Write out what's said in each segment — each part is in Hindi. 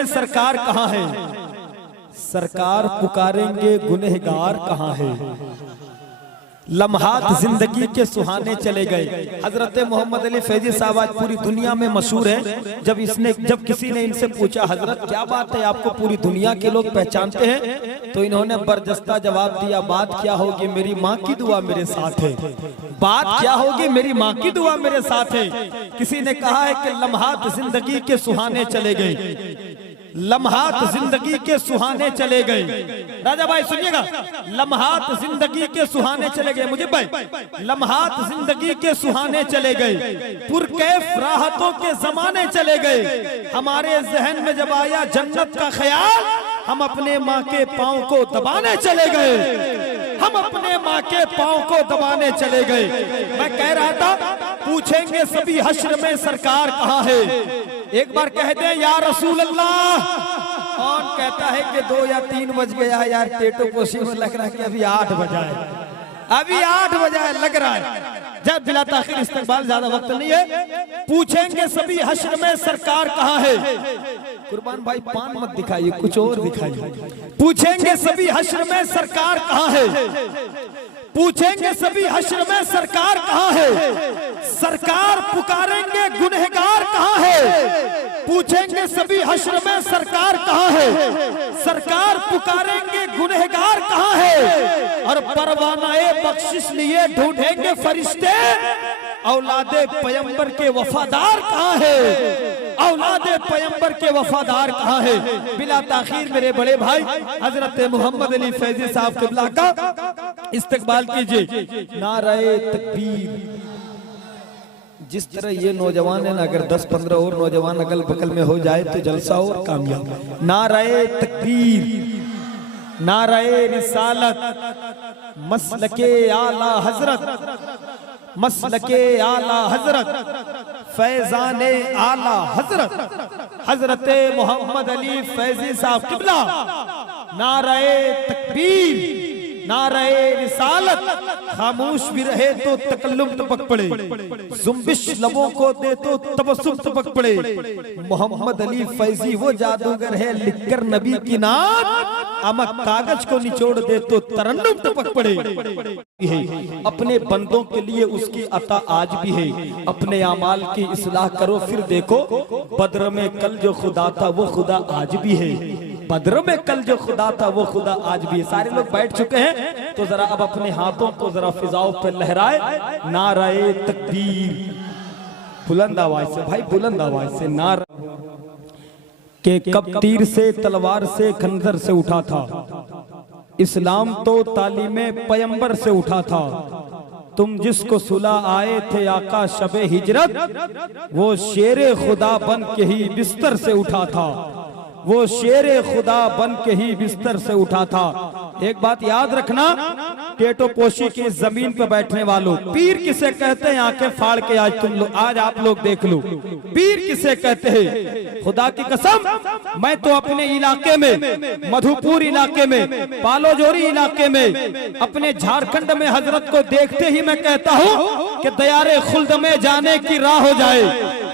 में सरकार कहाँ है, सरकार पुकारेंगे गुनहगार कहाँ है। लम्हात जिंदगी के सुहाने चले गए। हजरत मोहम्मद अली फैजी साहब आज पूरी दुनिया में मशहूर है। जब किसी ने इनसे पूछा, हजरत क्या बात है आपको पूरी दुनिया के लोग पहचानते हैं, तो इन्होंने बरजस्ता जवाब दिया, बात क्या होगी मेरी माँ की दुआ मेरे साथ है, बात क्या होगी मेरी माँ की दुआ मेरे साथ है। किसी ने कहा है कि लम्हात जिंदगी के सुहाने चले गए, लम्हात जिंदगी के सुहाने चले गए। राजा भाई सुनिएगा, लम्हात जिंदगी के सुहाने चले गए। मुझे भाई, लम्हात जिंदगी के सुहाने चले गए, पुरकैफ राहतों के जमाने चले गए। हमारे जहन में जब आया जन्नत का ख्याल, हम अपने माँ के पाँव को दबाने चले गए, हम अपने माँ के पाँव को दबाने चले गए। मैं कह रहा था, पूछेंगे सभी हश्र में सरकार कहाँ है। एक बार कह दे या रसूल अल्लाह। कौन कहता है कि 2 या 3 बज गया यार, टेटो पोशी में लग रहा है कि अभी 8 बजा है, अभी 8 बजा है लग रहा है। जब बिला ताखिर इस्तेमाल, ज्यादा वक्त नहीं है। पूछेंगे सभी हश्र में सरकार कहाँ है। कुर्बान भाई पान मत दिखाइए, कुछ और दिखाइए। पूछेंगे सभी हश्र में सरकार कहाँ है, पूछेंगे सभी हश्र में सरकार कहाँ है, सरकार पुकारेंगे गुनहगार कहाँ है। पूछेंगे सभी हश्र में सरकार कहाँ है, सरकार पुकारेंगे गुनहगार कहाँ है। और परवानाए बख्शिश लिए ढूंढेंगे फरिश्ते, औलादे पैगंबर के वफादार कहाँ है, औलादे पैगंबर के वफादार कहाँ है। बिला ताखीर मेरे बड़े भाई हजरत मोहम्मद अली फैजी साहब क़िबला का इस्तकबाल कीजिए। नारे तकबीर। जिस तरह ये नौजवान है ना, अगर 10-15 और नौजवान अगल बगल में हो जाए तो जलसा और कामयाब। नारे तकबीर, नारे रिसालत, मसलके आला हजरत, मसलके आला हजरत, फैजाने आला हजरत, हजरत मोहम्मद अली फैजी साहब क़िबला। नारे तकबीर, नारे रिसालत। खामोश भी रहे तो तकल्लुम टपक पड़े, जुम्बिश लबों को दे तो तबस्सुम टपक पड़े। मोहम्मद अली फैजी वो जादूगर है, लिखकर नबी की नात, अमक कागज को निचोड़ दे तो तरन्नुम टपक पड़े। अपने बंदों के लिए उसकी अता आज भी है। अपने अमाल की इस्लाह करो फिर देखो, बद्र में कल जो खुदा था वो खुदा आज भी है, बद्र में कल जो खुदा था वो खुदा आज भी है। सारे लोग बैठ चुके हैं तो जरा अब अपने हाथों को जरा फिजाओं पे लहराए। नारे तकबीर, बुलंद आवाज से भाई, बुलंद आवाज से। नारा के कब तीर से तलवार से खंजर से उठा था, इस्लाम तो तालीमे पैगंबर से उठा था। तुम जिसको सुला आए थे आका शबे हिजरत, वो शेरे खुदा बन के ही बिस्तर से उठा था, वो शेरे खुदा बन के ही बिस्तर से उठा था। एक बात याद रखना, टेटो पोशी की जमीन पर बैठने वालों, पीर किसे कहते हैं आंखें फाड़ के आज तुम लोग, आज आप लोग देख लो, पीर किसे कहते हैं। खुदा की कसम, मैं तो अपने इलाके में, मधुपुर इलाके में, पालोजोरी इलाके में, अपने झारखंड में हजरत को देखते ही मैं कहता हूँ कि दयारे खुल्द में जाने की राह हो जाए,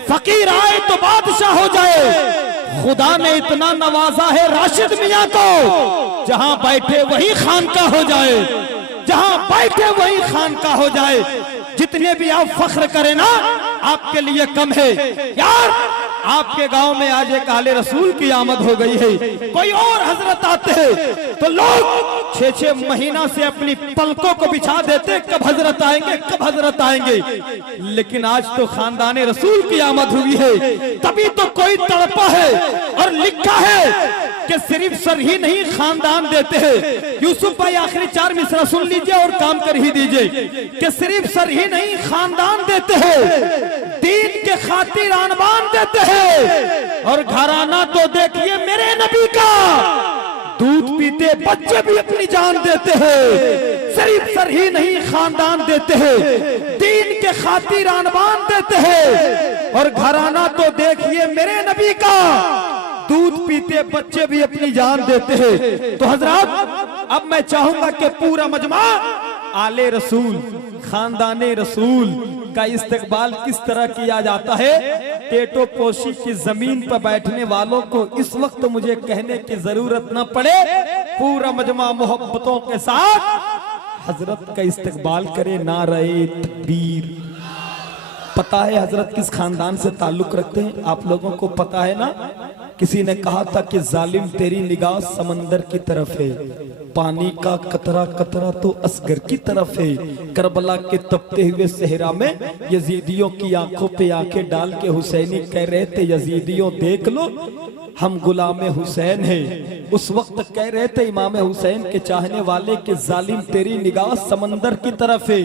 फकीर आए तो बादशाह हो जाए। खुदा ने इतना नवाजा है राशिद मियां को, जहां बैठे वही खानका हो जाए, जहां बैठे वही खानका हो जाए। जितने भी आप फख्र करें ना, आपके लिए कम है यार। आपके गांव में आज एक आले रसूल की आमद हो गई है, कोई और हजरत आते हैं तो लोग 6-6 महीना से अपनी पलकों को बिछा देते, कब हजरत आएंगे, कब हजरत आएंगे। लेकिन आज तो खानदाने रसूल की आमद हुई है, तभी तो कोई तड़पा है और लिखा है कि सिर्फ सर ही नहीं खानदान देते हैं। यूसुफ भाई आखिरी 4 मिसरा सुन लीजिए और काम कर ही दीजिए कि सिर्फ सर ही नहीं खानदान देते हैं, दीन के खातिर आनबान देते हैं। और घराना तो देखिए मेरे नबी का, दूध पीते बच्चे भी अपनी जान देते हैं। सिर्फ सर ही नहीं खानदान देते हैं, दीन के खातिर आनबान देते हैं। और घराना तो देखिए मेरे नबी का, दूध पीते बच्चे भी अपनी जान देते हैं। तो हजरात, अब मैं चाहूंगा कि पूरा मजमा आले रसूल, खानदाने रसूल, का इस्तकबाल किस तरह किया जाता है। टेटो पोशी की जमीन पर बैठने वालों को इस वक्त मुझे कहने की जरूरत न पड़े, पूरा मजमा मोहब्बतों के साथ हजरत का इस्तकबाल करे। नारे तकबीर। पता है हजरत किस खानदान से ताल्लुक रखते हैं? आप लोगों को पता है ना? किसी ने कहा था कि जालिम तेरी निगाह समंदर की तरफ है, पानी का कतरा कतरा तो असगर की तरफ है। करबला के तपते हुए सहरा में यजीदियों की आंखों पे आंखें डाल के हुसैनी कह रहे थे, यजीदियों देख लो हम गुलाम हुसैन है। उस वक्त कह रहे थे इमाम हुसैन के चाहने वाले कि जालिम तेरी निगाह समंदर की तरफ है,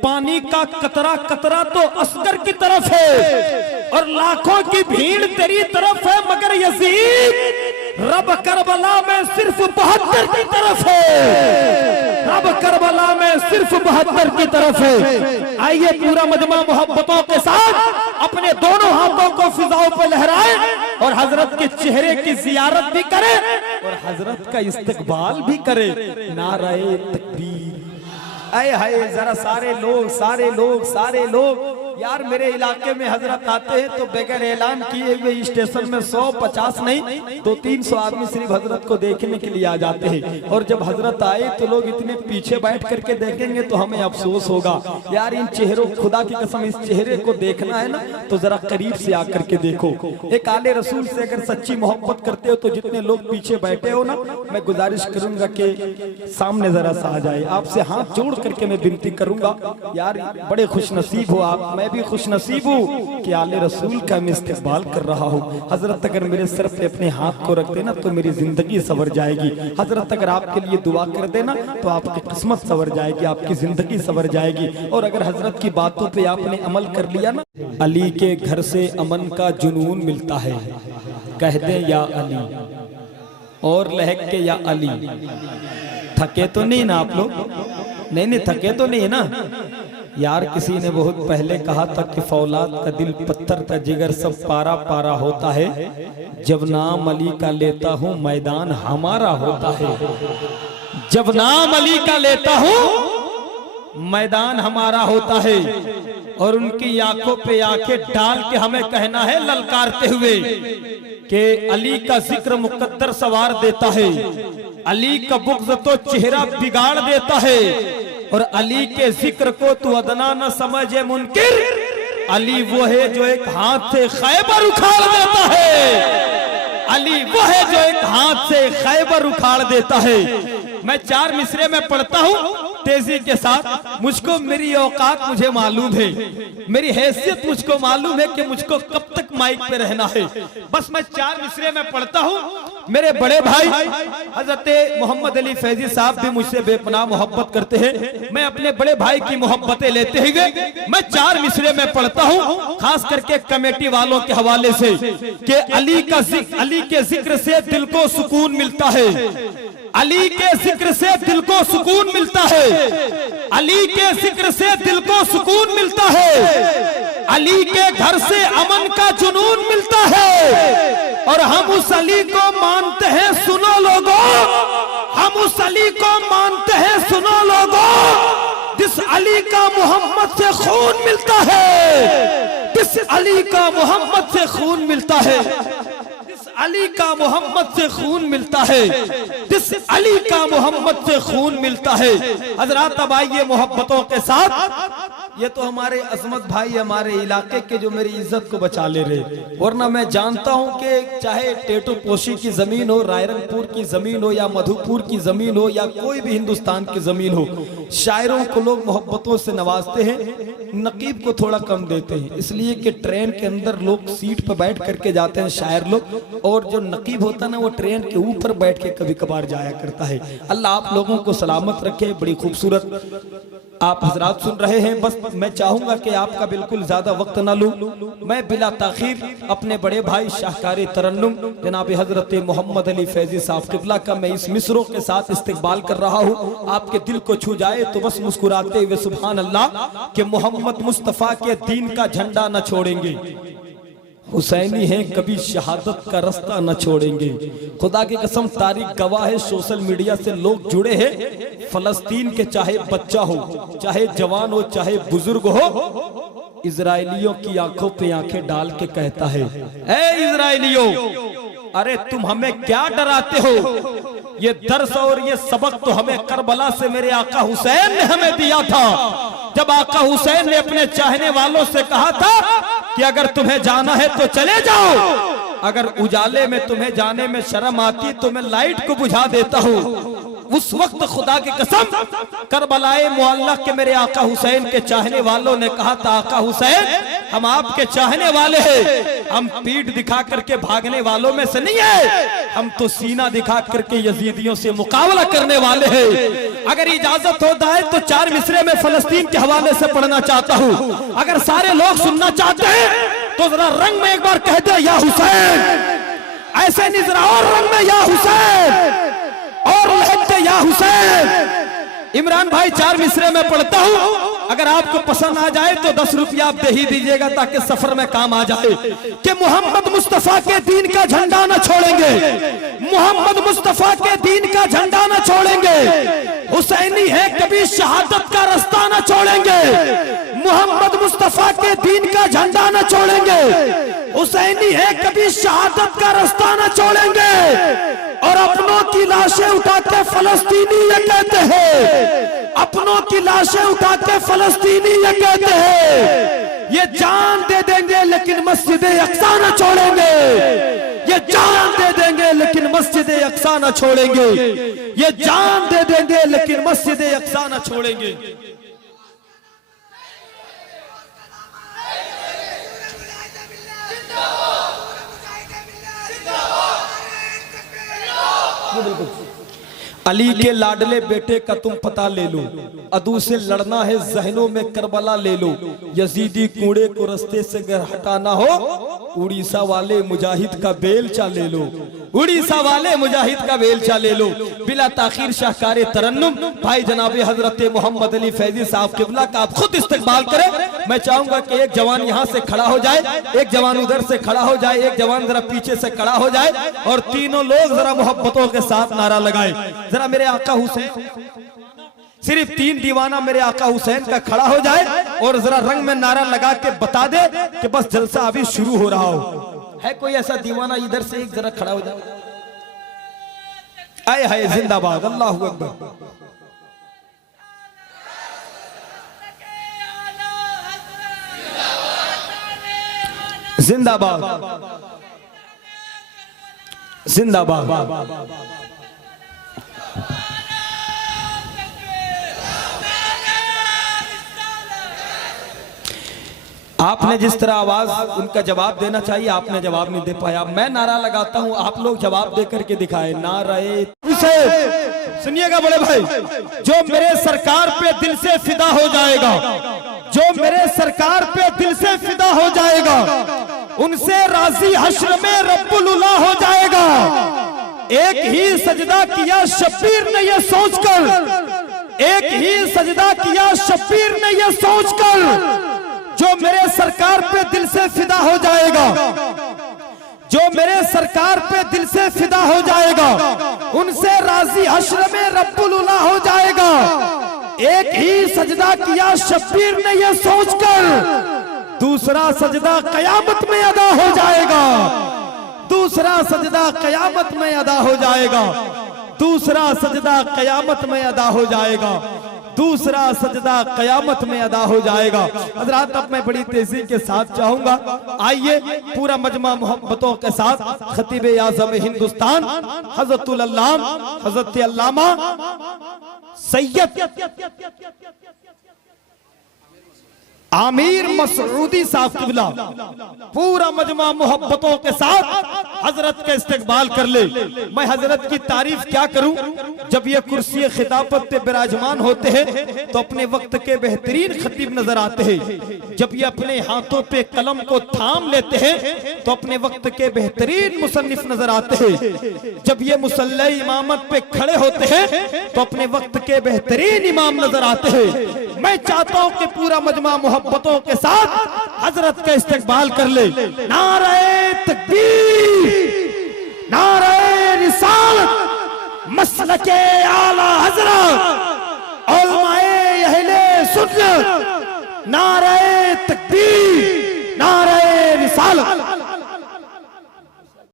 पानी का कतरा कतरा तो असगर की तरफ है, और लाखों की भीड़ तेरी तरफ है, मगर यजीद रब करबला में सिर्फ 72 की तरफ है। रब करबला में सिर्फ 72 की तरफ है। आइए पूरा मजमा मोहब्बतों के साथ अपने दोनों हाथों को फिजाओं पर लहराए और हजरत के चेहरे की जियारत भी करे और हजरत का इस्तकबाल भी करे। नारे तकबीर। आए हाय जरा सारे लोग यार मेरे इलाके में हजरत आते हैं तो बगैर ऐलान किए हुए स्टेशन में 150 नहीं 200-300 आदमी सिर्फ हजरत को देखने के लिए आ जाते हैं। और जब हजरत आए तो लोग इतने पीछे बैठ करके देखेंगे तो हमें अफसोस होगा यार, इन चेहरों, खुदा की कसम इस चेहरे को देखना है ना तो जरा करीब से आकर के देखो। एक आले रसूल से अगर सच्ची मोहब्बत करते हो तो जितने लोग पीछे बैठे हो ना, मैं गुजारिश करूंगा कि सामने जरा सा आ जाए। आपसे हाथ जोड़ करके मैं विनती करूंगा यार, बड़े खुश नसीब हो आप, मैं भी खुश नसीब हूँ कि आले रसूल का मैं इस्तेमाल कर रहा हूँ। हजरत अगर मेरे सर पे अपने हाथ को रख देना तो मेरी जिंदगी संवर जाएगी। हजरत अगर आपके लिए दुआ कर देना तो आपकी किस्मत संवर जाएगी, आपकी जिंदगी संवर जाएगी। और अगर हजरत की बातों पे आपने अमल कर लिया ना, अली के घर से अमन का जुनून मिलता है, कह दे या अली और लहक के या अली। थके तो नहीं ना आप लोग? नहीं थके तो नहीं ना यार। किसी ने बहुत पहले कहा था कि फौलाद का दिल पत्थर का जिगर सब पारा पारा होता है, जब नाम अली का लेता हूँ मैदान हमारा होता है। जब नाम अली का लेता हूँ मैदान हमारा होता है। और उनकी आंखों पे आंखें डाल के हमें कहना है ललकारते हुए कि अली का जिक्र मुकद्दर सवार देता है, अली का बुग़्ज़ तो चेहरा बिगाड़ देता है, और अली के जिक्र को तू अदना न समझे मुनकिर, अली वो है जो एक हाथ से खैबर उखाड़ देता है। अली वो है जो एक हाथ से खैबर उखाड़ देता है। मैं 4 मिसरे में पढ़ता हूँ तेजी के साथ, मुझको मेरी औकात मुझे मालूम है, मेरी हैसियत मुझको मालूम है कि मुझको कब तक माइक पे रहना है। बस मैं 4 मिसरे में पढ़ता हूँ। मेरे बड़े भाई हजरत मोहम्मद अली फैजी साहब भी मुझसे बेपनाह मोहब्बत करते हैं। मैं अपने बड़े भाई की मोहब्बतें लेते हुए मैं 4 मिसरे में पढ़ता हूँ, खास करके कमेटी वालों के हवाले से कि अली के जिक्र से दिल को सुकून मिलता है, अली के जिक्र से दिल को सुकून मिलता है, अली के जिक्र से दिल को सुकून मिलता है, अली के घर से अमन का जुनून मिलता है। और हम उस अली को मानते हैं सुनो लोगों, हम उस अली को मानते हैं सुनो लोगों, जिस अली का मोहम्मद से खून मिलता है, जिस अली का मोहम्मद से खून मिलता है, अली का मोहम्मद से खून मिलता है, जिस अली का मोहम्मद से खून मिलता है। हजरात अब आइए मोहब्बतों के साथ, ये तो हमारे अजमत भाई हमारे इलाके के जो मेरी इज्जत को बचा ले रहे, वरना मैं जानता हूं कि चाहे टेटो पोशी की जमीन हो, रायरंगपुर की जमीन हो या मधुपुर की जमीन हो या कोई भी हिंदुस्तान की जमीन हो, शायरों को लोग मोहब्बतों से नवाजते हैं, नकीब को थोड़ा कम देते हैं। इसलिए कि ट्रेन के अंदर लोग सीट पर बैठ करके जाते हैं शायर लोग, और जो नकीब होता है ना वो ट्रेन के ऊपर बैठ के कभी कभार जाया करता है। अल्लाह आप लोगों को सलामत रखे। बड़ी खूबसूरत आप हजरात सुन रहे हैं। बस मैं चाहूंगा कि आपका बिल्कुल ज्यादा वक्त ना लूं, मैं बिला ताखीर अपने बड़े भाई शाहकारी तरन्नुम जनाब हजरत मोहम्मद अली फैजी साहब किबला का मैं इस मिसरों के साथ इस्तेकबाल कर रहा हूं। आपके दिल को छू जाए तो बस मुस्कुराते हुए सुभान अल्लाह कि मोहम्मद मुस्तफा के दीन का झंडा न छोड़ेंगे, हुसैनी हैं, कभी शहादत का रास्ता न छोड़ेंगे। खुदा की कसम, तारीख गवाह है, सोशल मीडिया से लोग जुड़े हैं। फलस्तीन के चाहे बच्चा हो, चाहे जवान हो, चाहे बुजुर्ग हो, इजराइलियों की आंखों पे आंखें डाल के कहता है, ए इजराइलियों, अरे तुम हमें क्या डराते हो? ये दर्स और ये सबक तो हमें करबला से मेरे आका हुसैन ने हमें दिया था, जब आका हुसैन ने अपने चाहने वालों से कहा था कि अगर तुम्हें जाना है तो चले जाओ, अगर उजाले में तुम्हें जाने में शर्म आती तो मैं लाइट को बुझा देता हूँ। उस वक्त खुदा की कसम करबलाए मुअल्ला के मेरे आका हुसैन के चाहने वालों ने कहा था, आका हुसैन हम आपके चाहने वाले हैं, हम पीठ दिखा करके भागने वालों में से नहीं है, हम तो सीना दिखा करके यजीदियों से मुकाबला करने वाले हैं। अगर इजाजत होता है तो 4 मिसरे में फलस्तीन के हवाले से पढ़ना चाहता हूँ। अगर सारे लोग सुनना चाहते हैं तो जरा रंग में एक बार कह दे या हुसैन, ऐसे नहीं जरा और रंग में या हुसैन, और लहते या हुसैन। इमरान भाई 4 मिसरे में पढ़ता हूँ, अगर आपको पसंद आ जाए तो 10 रुपया आप दे ही दीजिएगा ताकि सफर में काम आ जाए। कि मोहम्मद मुस्तफा के दीन का झंडा न छोड़ेंगे, मोहम्मद मुस्तफा के दीन का झंडा न छोड़ेंगे, हुसैनी है कभी शहादत का रास्ता न छोड़ेंगे, मोहम्मद मुस्तफा के दीन का झंडा न छोड़ेंगे, हुसैनी है कभी शहादत का रास्ता न छोड़ेंगे। और अपनों की लाशें उठा के फलस्तीनी ये कहते हैं, अपनों की लाशें उठा के फलस्तीनी ये कहते हैं, ये जान दे देंगे लेकिन मस्जिद अक्सा न छोड़ेंगे, ये जान दे देंगे लेकिन मस्जिद अक्सा न छोड़ेंगे, ये जान दे देंगे लेकिन मस्जिद अक्सा न छोड़ेंगे। अली के लाडले बेटे का तुम पता ले लो, अदू से लड़ना है जहनों में करबला ले लो, यजीदी कूड़े को रास्ते से अगर हटाना हो, उड़ीसा वाले मुजाहिद का बेलचा ले लो, उड़ीसा वाले मुजाहिद का बेलचा ले लो। बिला ताखीर शाहकारे तरन्नुम भाई जनाबे हजरत मोहम्मद अली फैजी साहब किबला का आप खुद इस्तेमाल करें। मैं चाहूंगा कि एक जवान यहाँ से खड़ा हो जाए, एक जवान उधर से खड़ा हो जाए, एक जवान जरा पीछे से खड़ा हो जाए, और तीनों लोग जरा मोहब्बतों के साथ नारा लगाए। जरा मेरे आका हुसैन, सिर्फ 3 दीवाना मेरे आका हुसैन का खड़ा हो जाए और जरा रंग में नारा लगा के बता दे कि बस जलसा अभी शुरू हो रहा हो। है कोई ऐसा दीवाना? इधर से एक जरा खड़ा हो जाए। आए हाय जिंदाबाद, अल्लाहू अकबर। जिंदाबाद जिंदाबाद। आपने जिस तरह आवाज उनका जवाब देना चाहिए, आपने जवाब नहीं दे पाया। मैं नारा लगाता हूं, आप लोग जवाब दे करके दिखाए। नारे सुनिएगा बड़े भाई, जो मेरे सरकार पे दिल से फिदा हो जाएगा, जो मेरे सरकार पे दिल से फिदा हो जाएगा, उनसे राजी हश्र में रब्बुल उला हो जाएगा। एक ही सजदा किया शब्बीर ने ये सोचकर, एक ही सजदा किया शब्बीर ने ये सोचकर, जो मेरे सरकार पे दिल से फिदा हो जाएगा, जो मेरे सरकार पे दिल से फिदा हो जाएगा, उनसे राजी हश्र में रब्बुल उला हो जाएगा। एक ही सजदा किया शब्बीर ने ये सोचकर, दूसरा सजदा कयामत में अदा हो जाएगा, दूसरा सजदा कयामत में अदा हो जाएगा, दूसरा सजदा कयामत में अदा हो जाएगा, दूसरा सजदा कयामत में अदा हो जाएगा। हजरात, अब मैं बड़ी तेजी के साथ चाहूंगा, आइए पूरा मजमा मोहब्बतों के साथ खतीब आज़म हिंदुस्तान हजरतुल अल्लाम हजरत अल्लामा सैयद आमिर मसऊदी साहब किबला पूरा मजमा मोहब्बतों के साथ हजरत का इस्तकबाल कर ले। मैं हजरत की तारीफ क्या करूं, जब ये कुर्सी खिताबत पे विराजमान होते हैं तो अपने वक्त के बेहतरीन खतीब नजर आते हैं। जब ये अपने हाथों पे कलम को थाम लेते हैं तो अपने वक्त के बेहतरीन मुसन्निफ नजर आते हैं। जब ये मुसल्ले इमामत पे खड़े होते हैं तो अपने वक्त के बेहतरीन इमाम नजर आते हैं। मैं चाहता हूं कि पूरा मजमा मोहब्बतों के साथ हजरत का इस्तकबाल कर ले। नारे तकबीर, नारे रिसालत, मसलके आला हजरत, उलमाए अहले सुन्नत, नारे तकबीर, नारे रिसालत।